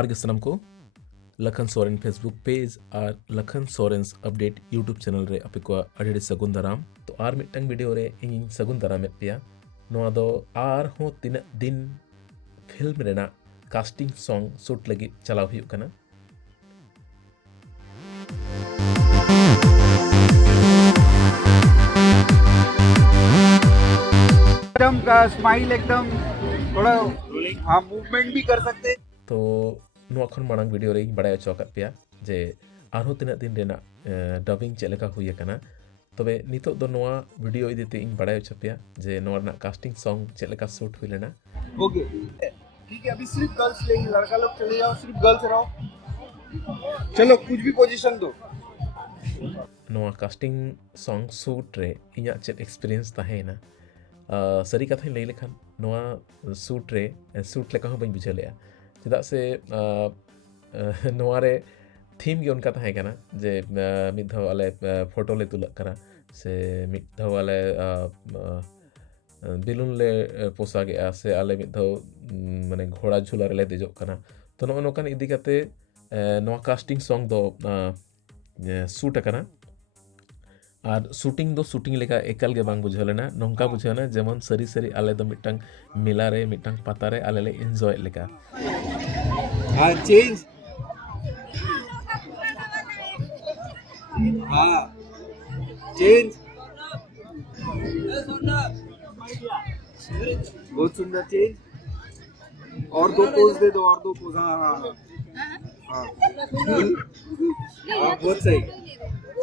जोहार गे सनम को Lakhan Soren Facebook page और Lakhan Soren's update YouTube channel रे आपे को अड़ी सगुन दाराम तो आर मिटंग वीडियो रे इन सगुन दाराम पेया नोआ दो आर हो तीन दिन फिल्म रेना कास्टिंग सॉन्ग शूट लगी चलाव हुई कना एकदम का स्माइल एकदम थोड़ा हाँ मूवमेंट भी कर सकते तो नोआ खन मांग वीडियो रे बड़ा चौक पेया जे आरो तीन दिन रेना डबिंग चलेका हुई कना तबे नितो दो नोआ वीडियो इदीते इन बड़ा पेया जे नोआ ना कास्टिंग सॉन्ग चलेका शूट हुई लेना ओके ठीक है। अभी सिर्फ गर्ल्स लेंगे, लड़का लोग चले जाओ, सिर्फ गर्ल्स रहो। चलो कुछ भी पोजीशन दो। नोआ कास्टिंग सॉन्ग शूट रे इया चेक एक्सपीरियंस ताहेना सरी कथा लई लेखान नोआ शूट रे शूट लेका बन बुझे लेया चेदा से नोआ रे थीम गे उनका ताहे कना जे मिद धाव आले फोटो ले तुलक करा से मिद धाव आले बिलुन ले पोसा गया से आले मिद धाव माने घोड़ा झूला रे ले देजो कना तो नो नोकान इदी कते नोआ कास्टिंग सॉन्ग दो शूट कना और शूटिंग दो शूटिंग लेका एकल के बांग बुझे लेना नोंका बुझे ना जेमन सरी सरी आले दो मिटंग मिला रे मिटंग पता रे आले ले एंजॉय लेका हाँ चेंज हाँ चेंज बहुत सुंदर चेंज और दो पोज दे दो और दो पोज हाँ हाँ हाँ हाँ बहुत सही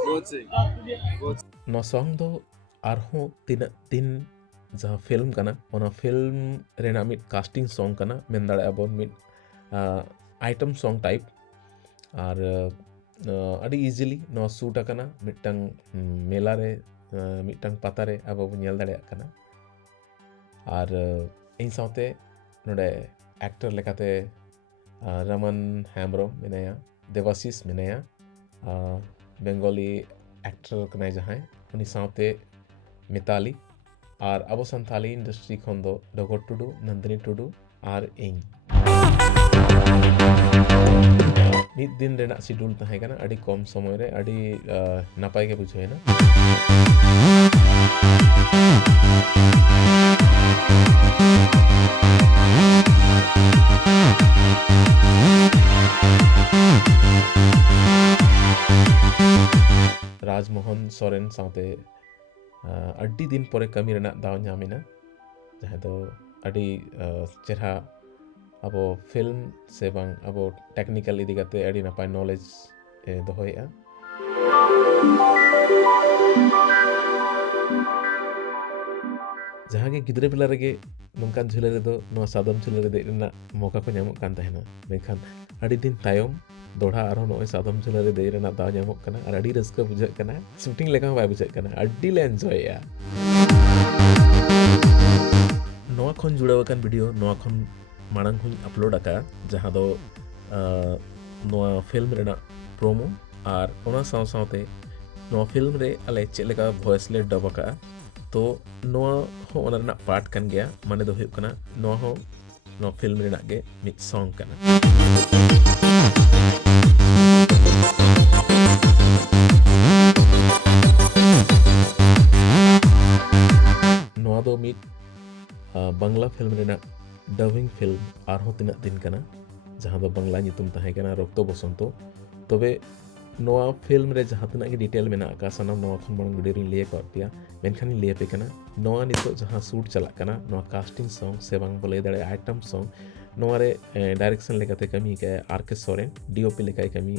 बहुत सही बहुत नो सॉन्ग दो आरहो तीन तीन जहाँ फिल्म कना ओना फिल्म रेना मिट कास्टिंग सॉन्ग कना मेन दाड़े अबोन मिट आइटम सॉन्ग टाइप और अड़ी इजीली नो शूट कना मिटंग मेला रे मिटंग पता रे अब नेल दाड़े कना और इन साथे नोडे एक्टर लेकाते रमन हेम्ब्रम मिनाया देवाशीष मिनाया बेंगली एक्टर कनाय जहां उनी साथे मिताली और अब संथाली इंडस्ट्री खन दो डगर टुडू नंदिनी टुडू और इन मिद दिन रेना शेड्यूल ताहे कना अड़ी कम समय रे अड़ी नापाय के बुझोयना राजमोहन सोरेन साथे अड्डी दिन परे कमी रेना दाव नामिना जहाँ दो अड्डी चेहरा अब फिल्म से बांग अब टेक्निकल इदी काते अड्डी नापाय नॉलेज दोहोया जहाँ के गिद्रे बेला रेगे नोंकान झुले रे दो नो सादम झुले रे देना मौका को ᱧᱟᱢᱚᱜ ᱠᱟᱱ ᱛᱟᱦᱮᱱᱟ मेखान अड्डी दिन तायम दोढ़ा आरो नो सादम झुले रे दे रेना दाव ᱧᱟᱢᱚᱜ ᱠᱟᱱᱟ और अड्डी रस्का बुझाग कना शूटिंग लेका बाय बुझाग कना अड्डी ले एंजॉय या नोआ खन जुड़ाव कन वीडियो नोआ खन मांग हुई अपलोड आका जहाँ दो नोआ फिल्म रेना प्रोमो और ओना साव सावते नोआ फिल्म रे आले चेलेका वॉइस ले डब आका तो नोआ हो ओना रेना पार्ट कन गया माने दो हुई कना नोआ हो नोआ फिल्म रेना गे मिड सॉन्ग कना नोआ दो मिड बांग्ला फिल्म रेना डबिंग फिल्म आरहो तीन दिन कना जहाँ दो बांग्ला नितुम ताहे कना रक्तो बसंतो तबे नोआ फिल्म रे जहाँ तना के डिटेल मेना का सनम नोआ खन बन वीडियो रिन लिए कर पिया मेनखान लिए पे कना नोआ नितो जहाँ शूट चला कना नोआ कास्टिंग सॉन्ग से बांग बोले दड़े आइटम सॉन्ग नोआ रे डायरेक्शन लेकाते कमी के आर.के. सोरेन डीओपी लेकाय कमी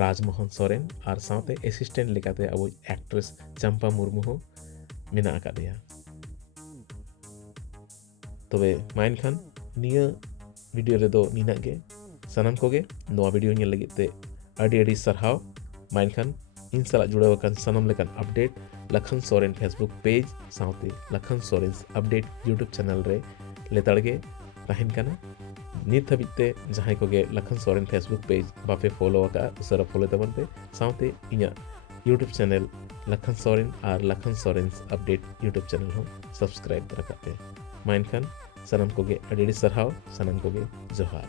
राजमोहन सोरेन और साथे असिस्टेंट लेकाते अब एक्ट्रेस चंपा मुर्मू हो मेना का दिया तबे माइन खान निया वीडियो रे दो निना गे सनम को गे नोआ वीडियो नेल लगी ते अड़ी अड़ी सरहाव माइन खान इन सला जुड़ाव कन सनम लेकन update Lakhan Soren Facebook page साथे Lakhan Soren's update YouTube channel रे लेताड़गे तहन कना नित हबिते जहां को गे लखन सोरेन फेसबुक पेज बापे फॉलो का उसरा फॉलो तबन पे साथे इया यूट्यूब चैनल लखन सोरेन और Lakhan Soren's update YouTube channel हो सब्सक्राइब रखते माइन खान सनम को गे अड़ी सरहाव सनम को गे जोहार।